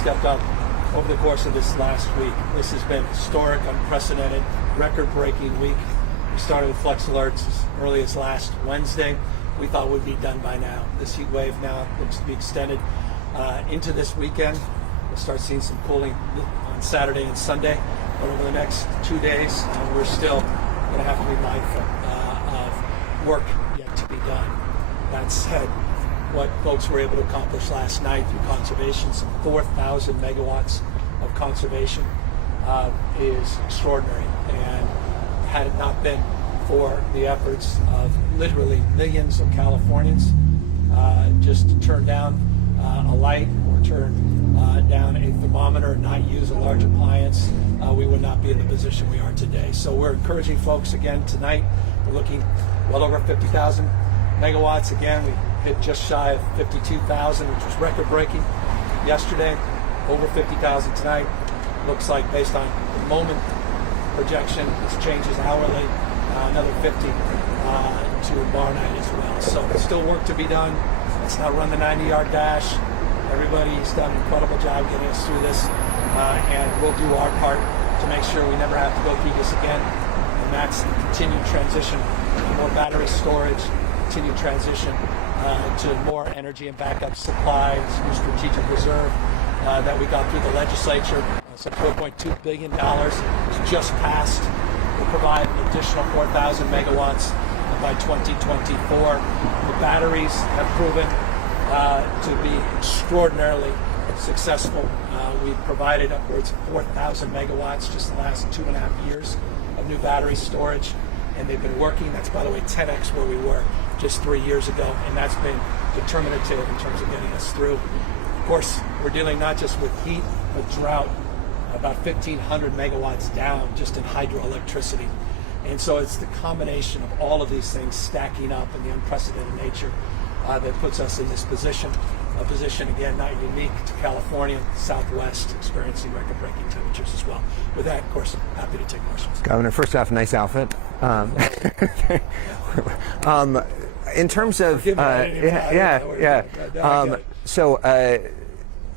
stepped up over the course of this last week. This has been historic, unprecedented, record-breaking week. We started with flex alerts as early as last Wednesday. We thought we'd be done by now. This heat wave now looks to be extended into this weekend. We'll start seeing some cooling on Saturday and Sunday, but over the next 2 days, we're still going to have to be mindful of work yet to be done. That said, what folks were able to accomplish last night through conservation, some 4,000 megawatts of conservation, is extraordinary. And had it not been for the efforts of literally millions of Californians just to turn down a light or turn down a thermometer and not use a large appliance, we would not be in the position we are today. So we're encouraging folks again tonight. We're looking well over 50,000 megawatts. Again, we hit just shy of 52,000, which was record-breaking yesterday. Over 50,000 tonight. Looks like, based on the moment projection, this changes hourly, another 50 to tomorrow night as well. So there's still work to be done. Let's not run the 90-yard dash. Everybody's done an incredible job getting us through this, and we'll do our part to make sure we never have to go through this again. And that's the continued transition to more battery storage, continued transition to more energy and backup supplies, new strategic reserve that we got through the legislature. So $4.2 billion was just passed. Will provide an additional 4,000 megawatts by 2024. The batteries have proven to be extraordinarily successful. We've provided upwards of 4,000 megawatts just the last 2.5 years of new battery storage, and they've been working. That's, by the way, 10x where we were just 3 years ago, and that's been determinative in terms of getting us through. Of course, we're dealing not just with heat, but drought. About 1,500 megawatts down just in hydroelectricity. And so it's the combination of all of these things stacking up in the unprecedented nature that puts us in this position. A position, again, not unique to California, Southwest, experiencing record-breaking temperatures as well. With that, of course, I'm happy to take questions. Governor, first off, nice outfit. In terms of,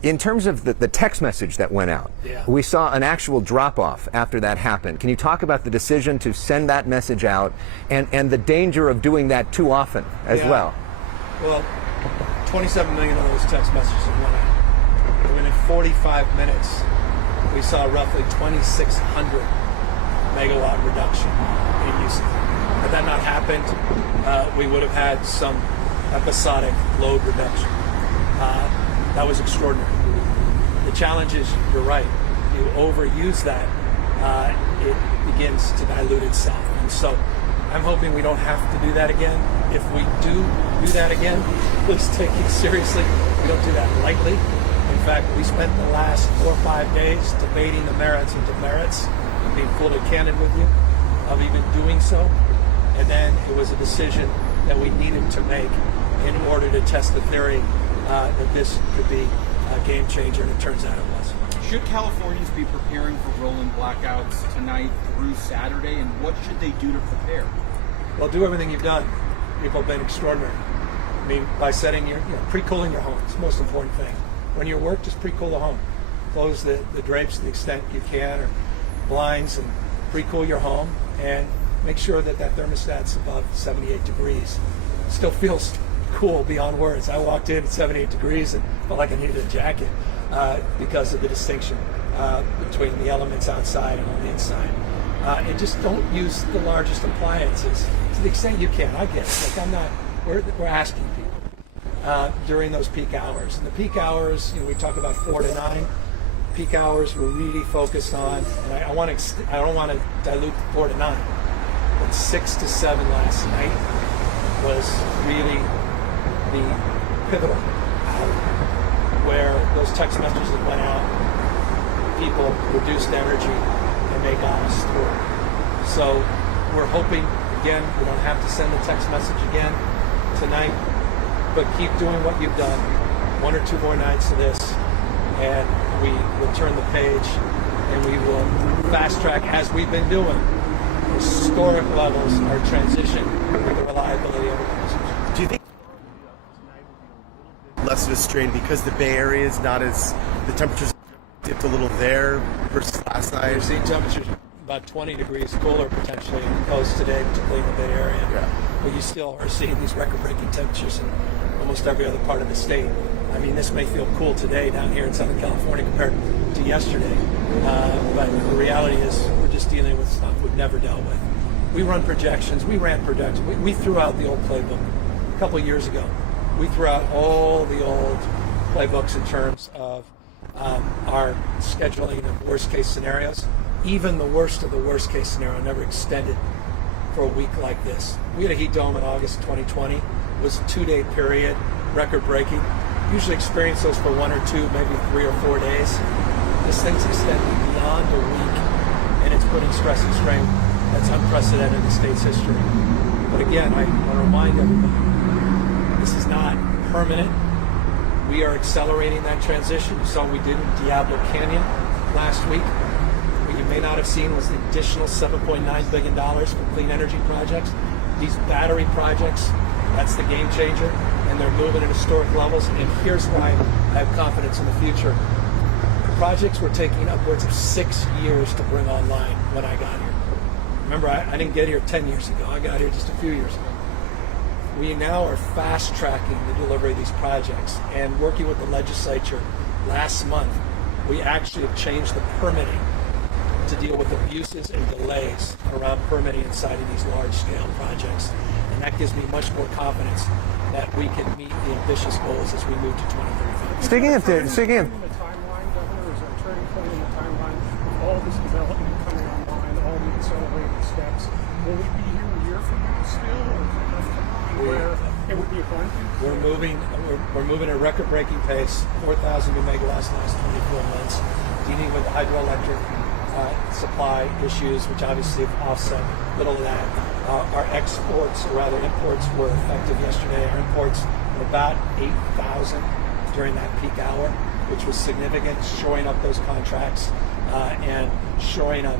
in terms of the text message that went out, we saw an actual drop-off after that happened. Can you talk about the decision to send that message out and the danger of doing that too often as well? Well, 27 million of those text messages have went out. And within 45 minutes, we saw roughly 2,600 megawatt reduction in usage. Had that not happened, we would have had some episodic load reduction. That was extraordinary. The challenge is, you're right, you overuse that, it begins to dilute itself. And so I'm hoping we don't have to do that again. If we do that again, please take it seriously. We don't do that lightly. In fact, we spent the last 4 or 5 days debating the merits and demerits, and being fully candid with you, of even doing so. And then it was a decision that we needed to make in order to test the theory that this could be a game changer, and it turns out it was. Should Californians be preparing for rolling blackouts tonight through Saturday, and what should they do to prepare? Well, do everything you've done. People have been extraordinary. I mean, by setting pre-cooling your home. It's the most important thing. When you're at work, just pre-cool the home. Close the drapes to the extent you can, or blinds, and pre-cool your home, and make sure that thermostat's above 78 degrees. Still feels cool beyond words. I walked in at 78 degrees and felt like I needed a jacket because of the distinction between the elements outside and on the inside. And just don't use the largest appliances to the extent you can. I get it. Like, I'm not. We're asking people during those peak hours. And the peak hours, we talk about 4 to 9. Peak hours we're really focused on, and I don't want to dilute 4 to 9, but 6 to 7 last night was really the pivotal hour where those text messages that went out, people reduced energy and they got us through. So we're hoping, again, we don't have to send the text message again tonight, but keep doing what you've done. 1 or 2 more nights of this, and we will turn the page, and we will fast track, as we've been doing, historic levels, our transition with the reliability of our systems. Do you think less this strain because the Bay Area is not as, the temperatures dipped a little there versus last night? You're seeing temperatures about 20 degrees cooler potentially in the coast today, particularly in the Bay Area. Yeah. But you still are seeing these record-breaking temperatures in almost every other part of the state. I mean, this may feel cool today down here in Southern California compared to yesterday, but the reality is we're just dealing with stuff we've never dealt with. We run projections. We ran projections. We threw out the old playbook a couple of years ago. We threw out all the old playbooks in terms of our scheduling of worst-case scenarios. Even the worst of the worst-case scenario never extended for a week like this. We had a heat dome in August 2020. It was a 2-day period, record-breaking. Usually experience those for 1 or 2, maybe 3 or 4 days. This thing's extending beyond a week, and it's putting stress and strain that's unprecedented in the state's history. But again, I want to remind everybody, this is not permanent. We are accelerating that transition. You saw what we did in Diablo Canyon last week. What you may not have seen was the additional $7.9 billion for clean energy projects. These battery projects, that's the game changer, and they're moving at historic levels. And here's why I have confidence in the future. The projects were taking upwards of 6 years to bring online when I got here. Remember, I didn't get here 10 years ago. I got here just a few years ago. We now are fast-tracking the delivery of these projects, and working with the legislature last month, we actually have changed the permitting to deal with abuses and delays around permitting inside of these large-scale projects. And that gives me much more confidence that we can meet the ambitious goals as we move to 2035. Speaking of the timeline, Governor, is there a turning point in the timeline with all this development coming online, all the accelerated steps? Will we be here a year from now still, or is it enough time where it would be a fun? We're moving at a record-breaking pace, 4,000 new megawatts in the last 24 months, dealing with hydroelectric supply issues, which obviously have offset little of that. Our exports, or rather imports, were effective yesterday. Our imports were about 8,000 during that peak hour, which was significant, shoring up those contracts and shoring up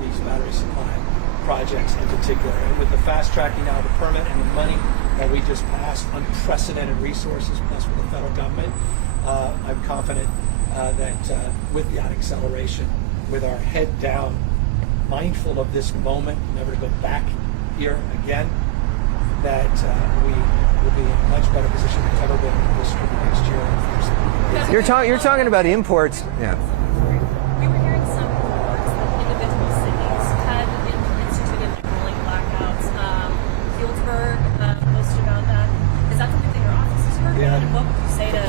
these battery supply projects in particular. And with the fast tracking now of the permit and the money that we just passed, unprecedented resources plus with the federal government, I'm confident that with that acceleration, with our head down, mindful of this moment, never to go back here again, that we will be in a much better position than ever been in this next year. You're talking about imports. Yeah. We were hearing some reports that individual cities had instituted like rolling blackouts. Fieldsburg posted about that. Is that something that your office has heard about? And what would you say to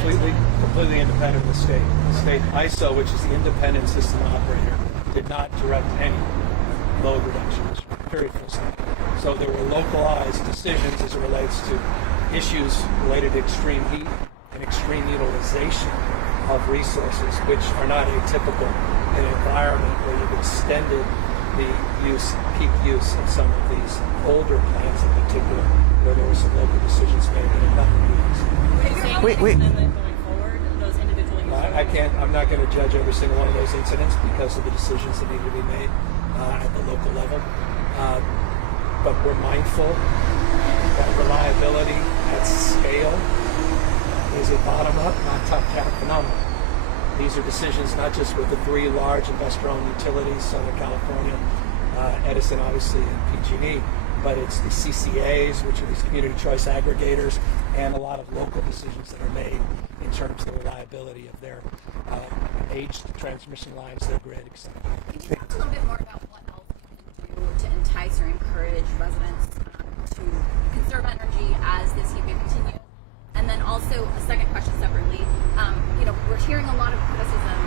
completely independent of the state? The state ISO, which is the independent system operator, did not direct any load reductions. Period. So there were localized decisions as it relates to issues related to extreme heat and extreme utilization of resources, which are not atypical in an environment where you've extended the peak use of some of these older plants in particular, where there were some local decisions made that had nothing to do with this. Wait. Going forward, those individual I'm not going to judge every single one of those incidents because of the decisions that need to be made at the local level. But we're mindful that reliability at scale is a bottom-up, not top-down phenomenon. These are decisions not just with the 3 large investor-owned utilities, Southern California, Edison, obviously, and PG&E, but it's the CCAs, which are these community choice aggregators, and a lot of local decisions that are made in terms of the reliability of their aged transmission lines, their grid, etc. Can you talk a little bit more about what else you can do to entice or encourage residents to conserve energy as this heat wave continues? And then also a second question separately. We're hearing a lot of criticism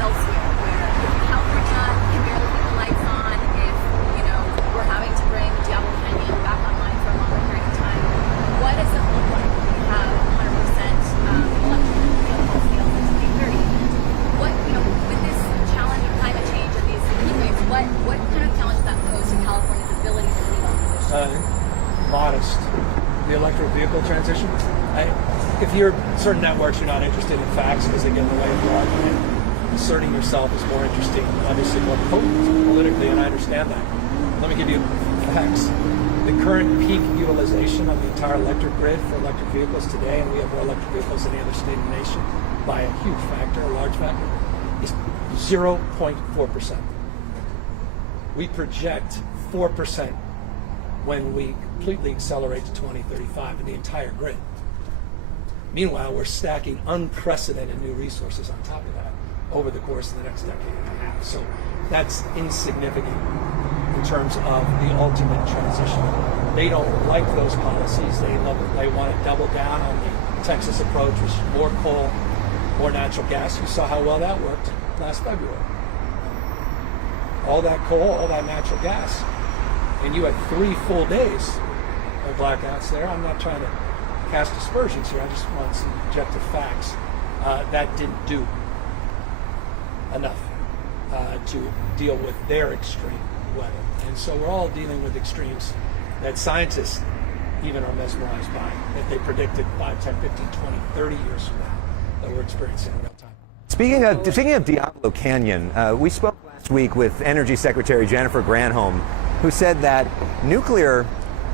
elsewhere where California can barely keep the lights on if we're having to bring Diablo Canyon back online for a longer period of time. What does it look like when we have 100% electric vehicle sales into 2030? With this challenge of climate change and these heat waves, what kind of challenge does that pose to California's ability to lead on this issue? Modest. The electric vehicle transition. If you're certain networks, you're not interested in facts because they get in the way of your argument. Asserting yourself is more interesting, obviously more potent politically, and I understand that. Let me give you facts. the current peak utilization of the entire electric grid for electric vehicles today, and we have more electric vehicles than any other state in the nation by a huge factor, a large factor, is 0.4%. We project 4% when we completely accelerate to 2035 in the entire grid. Meanwhile, we're stacking unprecedented new resources on top of that over the course of the next decade and a half. So that's insignificant in terms of the ultimate transition. They don't like those policies. They want to double down on the Texas approach, which is more coal, more natural gas. You saw how well that worked last February. All that coal, all that natural gas, and you had 3 full days of blackouts there. I'm not trying to cast aspersions here. I just want some objective facts. That didn't do enough to deal with their extreme weather. And so we're all dealing with extremes that scientists even are mesmerized by, that they predicted 5, 10, 15, 20, 30 years from now that we're experiencing in real time. Speaking of Diablo Canyon, we spoke last week with Energy Secretary Jennifer Granholm, who said that nuclear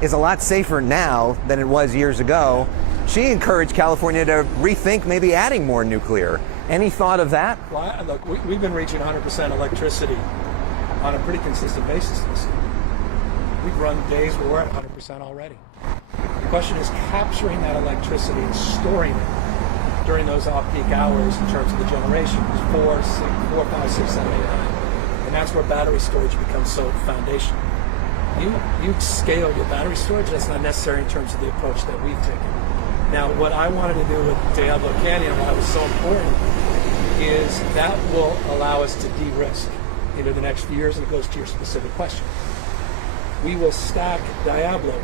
is a lot safer now than it was years ago. She encouraged California to rethink maybe adding more nuclear. Any thought of that? Well, look, we've been reaching 100% electricity on a pretty consistent basis this year. We've run days where we're at 100% already. The question is capturing that electricity and storing it during those off-peak hours in terms of the generation. 4, 5, 6, 7, 8, 9. And that's where battery storage becomes so foundational. You scale your battery storage, that's not necessary in terms of the approach that we've taken. Now, what I wanted to do with Diablo Canyon, why it was so important, is that will allow us to de-risk into the next few years, and it goes to your specific question. We will stack Diablo,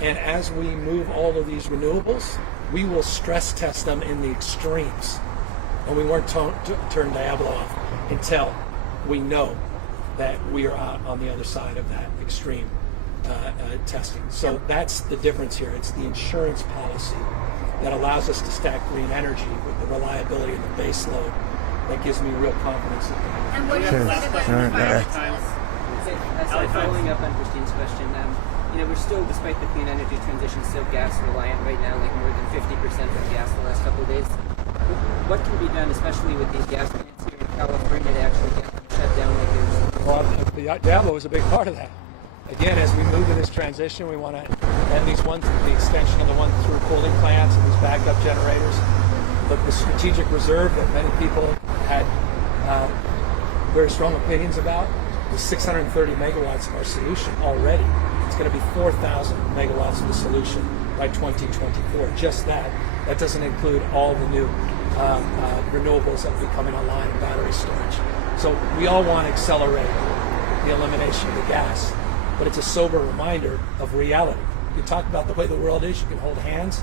and as we move all of these renewables, we will stress test them in the extremes. And we won't turn Diablo off until we know that we are out on the other side of that extreme testing. So that's the difference here. It's the insurance policy that allows us to stack green energy with the reliability and the base load that gives me real confidence. And what do you think about Following up on Christine's question, we're still, despite the clean energy transition, still gas reliant right now, like more than 50% of gas the last couple of days. What can be done, especially with these gas plants here in California, to actually get them shut down like there's... Well, Diablo was a big part of that. Again, as we move to this transition, we want to end the extension of the one through cooling plants and these backup generators. The strategic reserve that many people had very strong opinions about was 630 megawatts of our solution already. It's going to be 4,000 megawatts of the solution by 2024. Just that. That doesn't include all the new renewables that will be coming online in battery storage. So we all want to accelerate the elimination of the gas, but it's a sober reminder of reality. You talk about the way the world is, you can hold hands,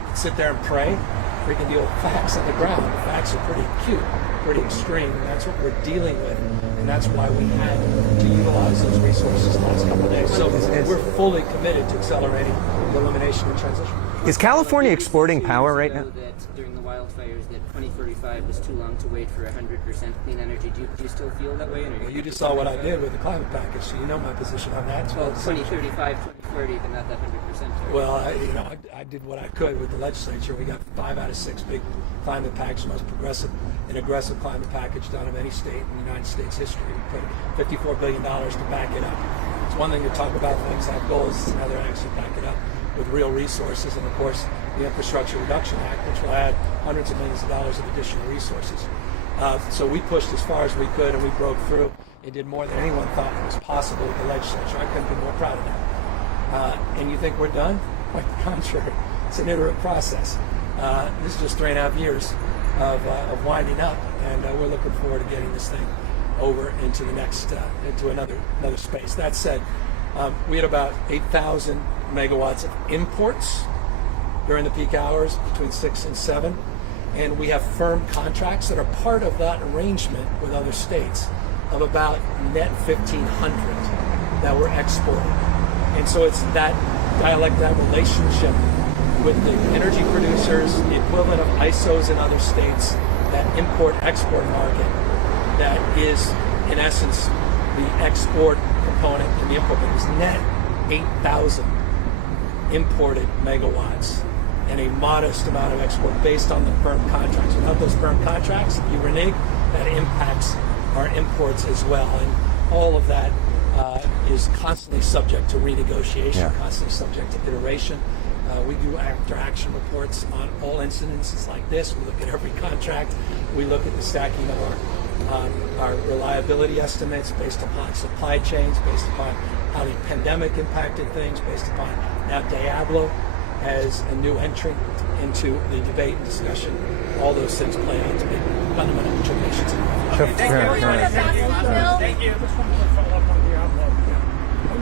you can sit there and pray, or you can deal with facts on the ground. The facts are pretty acute, pretty extreme, and that's what we're dealing with, and that's why we had to utilize those resources the last couple of days. So we're fully committed to accelerating the elimination and transition. Is California exporting power right now? That during the wildfires, that 2035 was too long to wait for 100% clean energy. Do you still feel that way? Well, you just saw what I did with the climate package, so you know my position on that. Well, 2035, 2030, but not that 100%. Well, I did what I could with the legislature. We got 5 out of 6 big climate packages, most progressive and aggressive climate package done of any state in the United States history. We put $54 billion to back it up. It's one thing to talk about things, have goals, it's another to actually back it up with real resources, and of course the Infrastructure Reduction Act, which will add hundreds of millions of dollars of additional resources. So we pushed as far as we could, and we broke through and did more than anyone thought was possible with the legislature. I couldn't be more proud of that. And you think we're done? Quite the contrary. It's an iterative process. This is just 3.5 years of winding up, and we're looking forward to getting this thing over into the next, into another space. That said, we had about 8,000 megawatts of imports during the peak hours between 6 and 7, and we have firm contracts that are part of that arrangement with other states of about net 1,500 that we're exporting. And so it's that dialect, that relationship with the energy producers, the equivalent of ISOs in other states, that import-export market that is, in essence, the export component and the import is net 8,000 imported megawatts and a modest amount of export based on the firm contracts. Without those firm contracts, you renege, that impacts our imports as well. And all of that is constantly subject to renegotiation, constantly subject to iteration. We do after-action reports on all incidences like this. We look at every contract. We look at the stacking of our reliability estimates based upon supply chains, based upon how the pandemic impacted things, based upon now Diablo as a new entry into the debate and discussion. All those things play out to make fundamental determinations. Thank you. Just one quick follow-up on Diablo.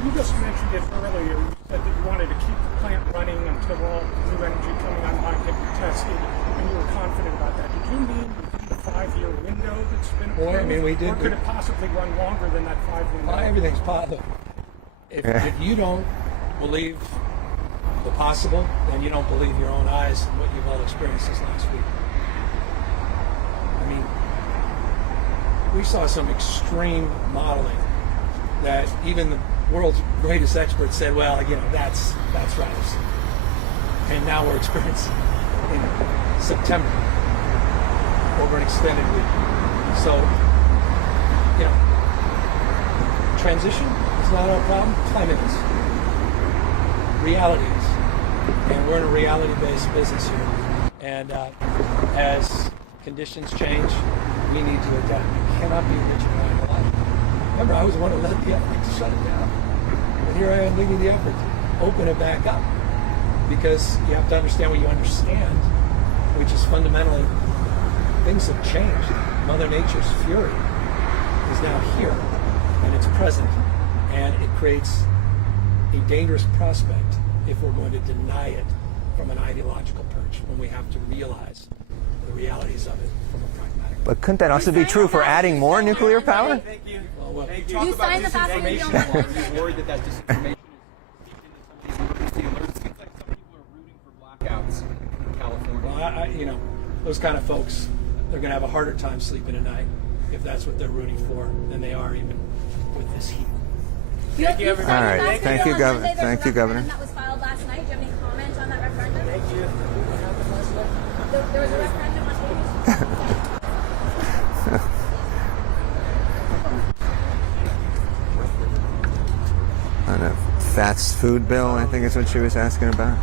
You just mentioned it earlier. You said that you wanted to keep the plant running until all new energy coming online can be tested, and you were confident about that. Did you mean within the 5-year window that's been approved? Well, I mean, we did. Or could it possibly run longer than that 5 window? Well, everything's possible. If you don't believe the possible, then you don't believe your own eyes and what you've all experienced this last week. I mean, we saw some extreme modeling that even the world's greatest experts said, well, you know, that's right. And now we're experiencing in September over an extended week. So, you know, transition is not our problem. Climate is. Reality is. And we're in a reality-based business here. And as conditions change, we need to adapt. You cannot be rigid in life. Remember, I was the one who led the effort to shut it down. And here I am leading the effort to open it back up. Because you have to understand what you understand, which is fundamentally things have changed. Mother Nature's fury is now here, and it's present. And it creates a dangerous prospect if we're going to deny it from an ideological perch when we have to realize the realities of it from a pragmatic. But couldn't that also be true for adding more nuclear power? Thank you. Well, You signed the fast and you don't want to Are you worried that disinformation is seeping into some of these emergency alerts? It seems like some people are rooting for blackouts in California. Well, you know, those kind of folks, they're going to have a harder time sleeping at night if that's what they're rooting for than they are even with this heat. Thank you, everybody. All right. Thank you, Governor. Thank you, Governor. That was filed last night. Do you have any comment on that referendum? Thank you. There was a referendum on On a fast food bill, I think is what she was asking about.